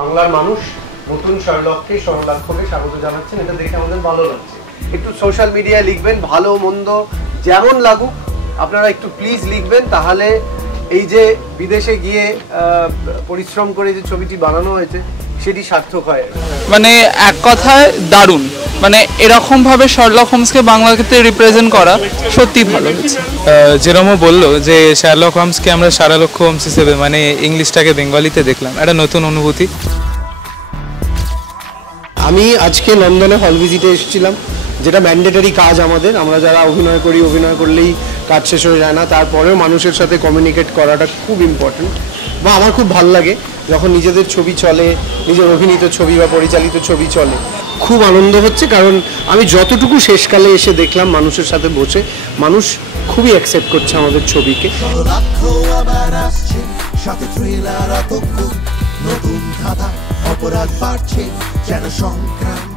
বাংলার মানুষ নতুন শার্লককে সরলাক্ষকে স্বাগত জানাচ্ছেন, এটা দেখে আমাদের ভালো লাগছে। একটু সোশ্যাল মিডিয়ায় লিখবেন, ভালো মন্দ যেমন লাগুক আপনারা একটু প্লিজ লিখবেন, তাহলে এই যে বিদেশে গিয়ে পরিশ্রম করে যে ছবিটি বানানো হয়েছে সেটি সার্থক হয়। মানে এক কথায় দারুণ, মানে এরকম ভাবে শার্লক হোমসকে বাংলাতে রিপ্রেজেন্ট করা সত্যি ভালো হয়েছে। যেরকমও বললো যে শার্লক হোমসকে আমরা শার্লক হোমস হিসেবে মানে ইংলিশটাকে বেঙ্গলিতে দেখলাম, একটা নতুন অনুভূতি। আমি আজকে লন্ডনে হল ভিজিটে এসেছিলাম, যেটা ম্যান্ডেটরি কাজ আমাদের। আমরা যারা অভিনয় করি, অভিনয় করলেই কাজ শেষ হয়ে যায় না, তারপরেও মানুষের সাথে কমিউনিকেট করাটা খুব ইম্পর্টেন্ট। বা আমার খুব ভালো লাগে যখন নিজেদের ছবি চলে, নিজের অভিনীত ছবি বা পরিচালিত ছবি চলে, খুব আনন্দ হচ্ছে। কারণ আমি যতটুকু শেষকালে এসে দেখলাম মানুষের সাথে বসে, মানুষ খুবই অ্যাকসেপ্ট করছে আমাদের ছবিকে। নতুন ধাঁধা, অপরাধ বাড়ছে যেন সংক্রান্ত।